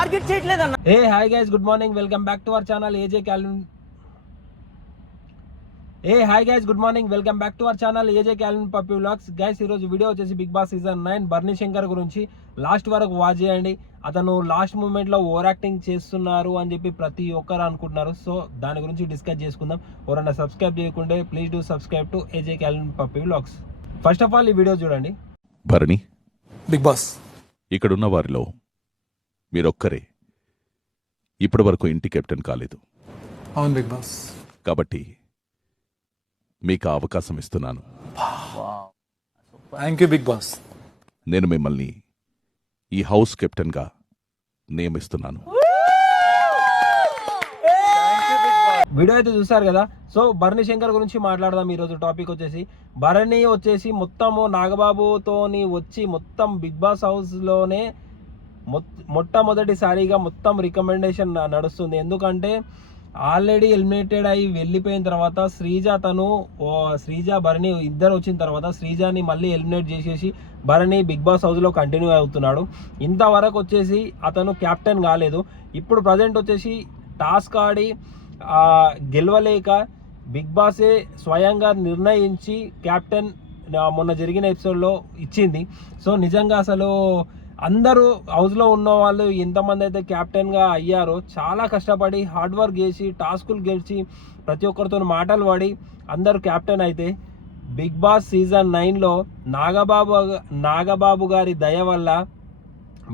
Target చేయట్లేదన్న. Hey hi guys, good morning, welcome back to our channel AJ Calvin. AJ Calvin puppy vlogs. Guys ఈరోజు video వచ్చేసి Bigg Boss season 9 Bharani Shankar గురించి last వరకు watch చేయండి. అతను last moment లో over acting చేస్తున్నారు అని చెప్పి ప్రతి ఒక్కరు అనుకుంటున్నారు. సో దాని గురించి డిస్కస్ చేసుకుందాం. ఎవరైనా సబ్స్క్రైబ్ చేయకుంటే please do subscribe to ఏజే Calvin puppy vlogs. First of all ఈ వీడియో చూడండి. భరణి, బిగ్ బాస్ ఇక్కడున్న వారిలో మీరొక్కరే ఇప్పటి వరకు ఇంటి కెప్టెన్ కాలేదు. అవును బిగ్ బాస్. కాబట్టి మీకు ఆ అవకాశం ఇస్తున్నాను. Thank you Bigg Boss. నేను మిమ్మల్ని ఈ హౌస్ కెప్టెన్గా నియమిస్తున్నాను. వీడియో అయితే చూసారు కదా. సో భరణి శంకర్ గురించి మాట్లాడదాం. ఈరోజు టాపిక్ వచ్చేసి భరణి వచ్చేసి మొత్తము నాగబాబుతోని వచ్చి మొత్తం బిగ్ బాస్ హౌస్లోనే మొట్టమొదటిసారిగా మొత్తం రికమెండేషన్ నడుస్తుంది. ఎందుకంటే ఆల్రెడీ ఎలిమినేటెడ్ అయ్యి వెళ్ళిపోయిన తర్వాత శ్రీజ భరణి ఇద్దరు వచ్చిన తర్వాత శ్రీజాని మళ్ళీ ఎలిమినేట్ చేసేసి భరణి బిగ్ బాస్ హౌస్లో కంటిన్యూ అవుతున్నాడు. ఇంతవరకు వచ్చేసి అతను క్యాప్టెన్ కాలేదు. ఇప్పుడు ప్రజెంట్ వచ్చేసి టాస్క్ ఆడి గెలవలేక బిగ్ బాసే స్వయంగా నిర్ణయించి క్యాప్టెన్ మొన్న జరిగిన ఎపిసోడ్లో ఇచ్చింది. సో నిజంగా అసలు అందరూ హౌస్లో ఉన్న వాళ్ళు ఎంతమంది అయితే క్యాప్టెన్గా అయ్యారో చాలా కష్టపడి హార్డ్ వర్క్ చేసి టాస్కులు గెలిచి ప్రతి ఒక్కరితో మాటలు పడి అందరూ క్యాప్టెన్ అయితే బిగ్ బాస్ సీజన్ 9లో నాగబాబు గారి దయ వల్ల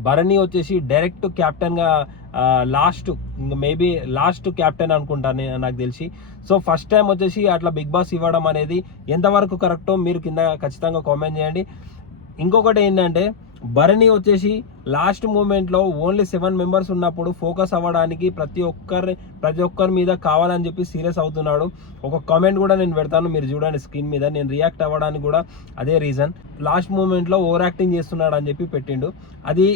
భరణి వచ్చేసి డైరెక్ట్ క్యాప్టెన్గా మేబీ లాస్ట్ క్యాప్టెన్ అనుకుంటాను నాకు తెలిసి. సో ఫస్ట్ టైం వచ్చేసి అట్లా బిగ్ బాస్ ఇవ్వడం అనేది ఎంతవరకు కరెక్టో మీరు కింద ఖచ్చితంగా కామెంట్ చేయండి. ఇంకొకటి ఏంటంటే భరణి వచ్చేసి లాస్ట్ మూమెంట్లో ఓన్లీ 7 మెంబర్స్ ఉన్నప్పుడు ఫోకస్ అవ్వడానికి ప్రతి ఒక్కరి మీద కావాలని చెప్పి సీరియస్ అవుతున్నాడు. ఒక కామెంట్ కూడా నేను పెడతాను, మీరు చూడండి స్క్రీన్ మీద. నేను రియాక్ట్ అవ్వడానికి కూడా అదే రీజన్. లాస్ట్ మూమెంట్లో ఓవర్ యాక్టింగ్ చేస్తున్నాడు అని చెప్పి పెట్టిండు. అది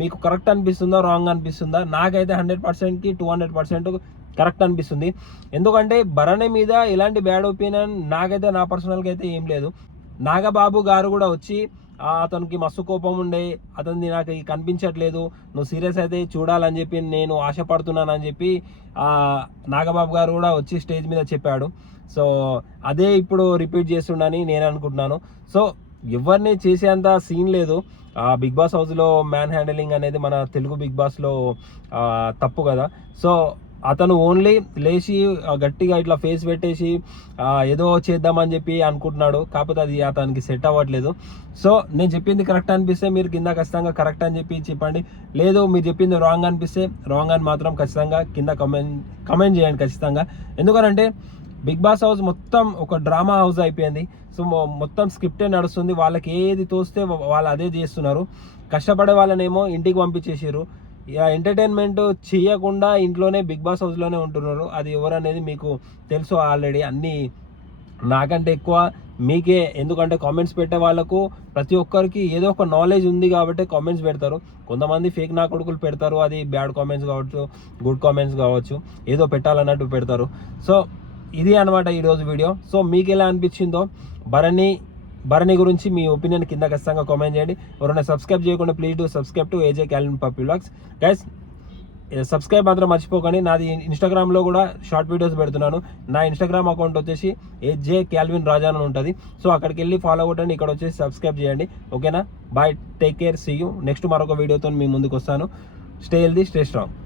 మీకు కరెక్ట్ అనిపిస్తుందా రాంగ్ అనిపిస్తుందా? నాకైతే 100%కి 200% కరెక్ట్ అనిపిస్తుంది. ఎందుకంటే భరణి మీద ఎలాంటి బ్యాడ్ ఒపీనియన్ నాకైతే నా పర్సనల్గా అయితే ఏం లేదు. నాగబాబు గారు కూడా వచ్చి అతనికి మస్తు కోపం ఉండే, అతనిది నాకు కనిపించట్లేదు, నువ్వు సీరియస్ అయితే చూడాలని చెప్పి నేను ఆశపడుతున్నానని చెప్పి నాగబాబు గారు కూడా వచ్చి స్టేజ్ మీద చెప్పాడు. సో అదే ఇప్పుడు రిపీట్ చేస్తుండని నేను అనుకుంటున్నాను. సో ఎవరిని చేసేంత సీన్ లేదు. బిగ్ బాస్ హౌస్లో మ్యాన్ హ్యాండిలింగ్ అనేది మన తెలుగు బిగ్ బాస్లో తప్పు కదా. సో అతను ఓన్లీ లేచి గట్టిగా ఇట్లా ఫేస్ పెట్టేసి ఏదో చేద్దామని చెప్పి అనుకుంటున్నాడు. కాకపోతే అది అతనికి సెట్ అవ్వట్లేదు. సో నేను చెప్పింది కరెక్ట్ అనిపిస్తే మీరు కింద ఖచ్చితంగా కరెక్ట్ అని చెప్పి చెప్పండి. లేదు మీరు చెప్పింది రాంగ్ అనిపిస్తే రాంగ్ అని మాత్రం ఖచ్చితంగా కింద కమెంట్ చేయండి ఖచ్చితంగా. ఎందుకంటే బిగ్ బాస్ హౌస్ మొత్తం ఒక డ్రామా హౌస్ అయిపోయింది. సో మొత్తం స్క్రిప్టే నడుస్తుంది. వాళ్ళకి ఏది తోస్తే వాళ్ళు అదే చేస్తున్నారు. కష్టపడే వాళ్ళనేమో ఇంటికి పంపించేసారు. ఎంటర్టైన్మెంట్ చేయకుండా ఇంట్లోనే బిగ్ బాస్ హౌస్లోనే ఉంటున్నారు. అది ఎవరు అనేది మీకు తెలుసు ఆల్రెడీ. అన్నీ నాకంటే ఎక్కువ మీకే. ఎందుకంటే కామెంట్స్ పెట్టే వాళ్ళకు ప్రతి ఒక్కరికి ఏదో ఒక నాలెడ్జ్ ఉంది కాబట్టి కామెంట్స్ పెడతారు. కొంతమంది ఫేక్ నా కొడుకులు పెడతారు. అది బ్యాడ్ కామెంట్స్ కావచ్చు, గుడ్ కామెంట్స్ కావచ్చు, ఏదో పెట్టాలన్నట్టు పెడతారు. సో ఇది అనమాట ఈరోజు వీడియో. సో మీకు ఎలా అనిపించిందో భరణి గురించి మీ ఒపీనియన్ కింద ఖచ్చితంగా కామెంట్ చేయండి. ఎవరైనా సబ్స్క్రైబ్ చేయకుండా please do subscribe to ఏజే Calvin puppy vlogs. Guys subscribe మాత్రం మర్చిపోకండి. నాది ఇన్స్టాగ్రామ్లో కూడా షార్ట్ వీడియోస్ పెడుతున్నాను. నా ఇన్స్టాగ్రామ్ అకౌంట్ వచ్చేసి ఏజే క్యాల్విన్ రాజా అని ఉంటుంది. సో అక్కడికి వెళ్ళి ఫాలో కొట్టండి. ఇక్కడ వచ్చేసి సబ్స్క్రైబ్ చేయండి. ఓకేనా? Bye, take care, see you. Next మరొక వీడియోతో మీ ముందుకు వస్తాను. Stay healthy, stay strong.